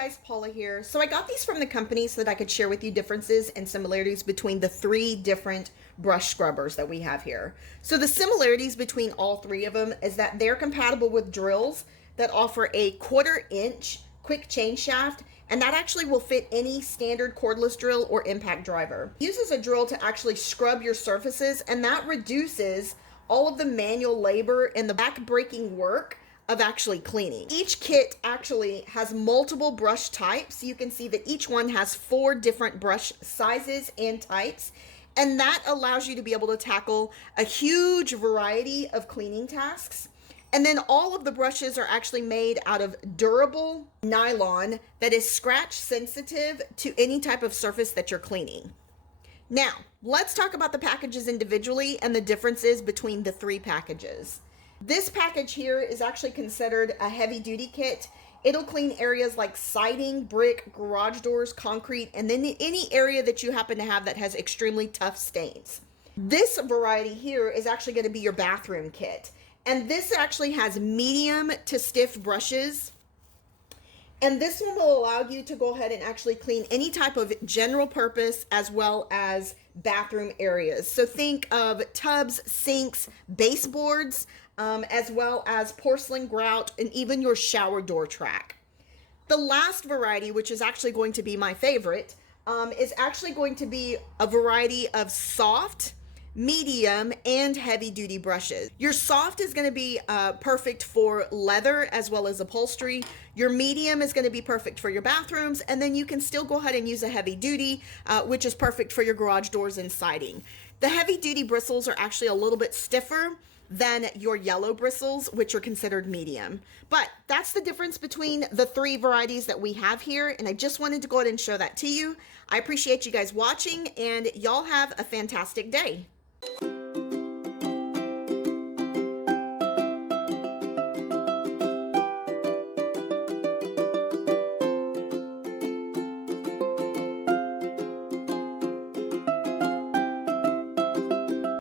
guys, Paula here. So I got these from the company so that I could share with you differences and similarities between the three different brush scrubbers that we have here. So the similarities between all three of them is that they're compatible with drills that offer a 1/4-inch quick change shaft, and that actually will fit any standard cordless drill or impact driver. It uses a drill to actually scrub your surfaces, and that reduces all of the manual labor and the back-breaking work of actually cleaning. Each kit actually has multiple brush types. You can see that each one has 4 different brush sizes and types, and that allows you to be able to tackle a huge variety of cleaning tasks. And then all of the brushes are actually made out of durable nylon that is scratch sensitive to any type of surface that you're cleaning. Now, let's talk about the packages individually and the differences between the 3 packages. This package here is actually considered a heavy duty kit. It'll clean areas like siding, brick, garage doors, concrete, and then any area that you happen to have that has extremely tough stains. This variety here is actually going to be your bathroom kit. And this actually has medium to stiff brushes. And this one will allow you to go ahead and actually clean any type of general purpose as well as bathroom areas. So think of tubs, sinks, baseboards, as well as porcelain grout and even your shower door track. The last variety, which is actually going to be my favorite, is actually going to be a variety of soft, medium, and heavy duty brushes. Your soft is going to be perfect for leather as well as upholstery. Your medium is going to be perfect for your bathrooms, and then you can still go ahead and use a heavy duty, which is perfect for your garage doors and siding. The heavy duty bristles are actually a little bit stiffer than your yellow bristles, which are considered medium. But that's the difference between the 3 varieties that we have here, and I just wanted to go ahead and show that to you. I appreciate you guys watching, and y'all have a fantastic day.